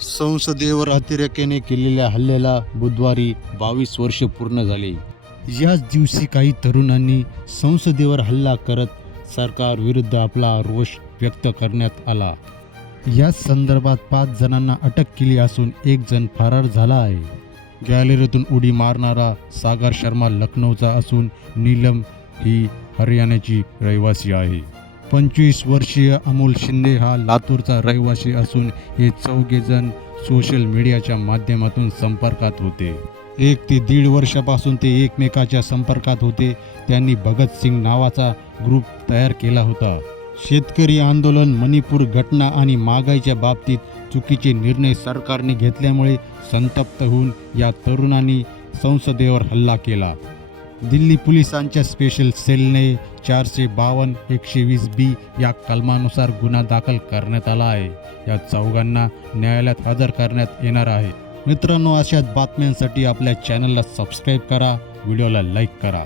संसदेवर अतिरेक्याने केलेल्या हल्ल्याला बुधवारी बावीस वर्ष पूर्ण झाले. याच दिवशी काही तरुणांनी संसदेवर हल्ला करत सरकार विरुद्ध आपला रोष व्यक्त करण्यात आला. या संदर्भात पाच जणांना अटक केली असून एक जण फरार झाला आहे. गॅलरीतून उडी मारणारा सागर शर्मा लखनौचा असून नीलम ही हरियाणाची रहिवासी आहे. पंचवीस वर्षीय अमोल शिंदे हा लातूरचा रहिवासी असून हे चौघे जण सोशल मीडियाच्या माध्यमातून संपर्कात होते. एक ते दीड वर्षापासून ते एकमेकाच्या संपर्कात होते. त्यांनी भगतसिंग नावाचा ग्रुप तयार केला होता. शेतकरी आंदोलन मणिपूर घटना आणि महागाईच्या बाबतीत चुकीचे निर्णय सरकारने घेतल्यामुळे संतप्त होऊन या तरुणांनी संसदेवर हल्ला केला. दिल्ली पोलिसांच्या स्पेशल सेलने चारशे बावन्न एकशे वीस बी या कलमानुसार गुन्हा दाखल करण्यात आला आहे. या चौघांना न्यायालयात हजर करण्यात येणार आहे. मित्रांनो अशाच बातम्यांसाठी आपल्या चॅनलला सबस्क्राईब करा व्हिडिओला लाईक करा.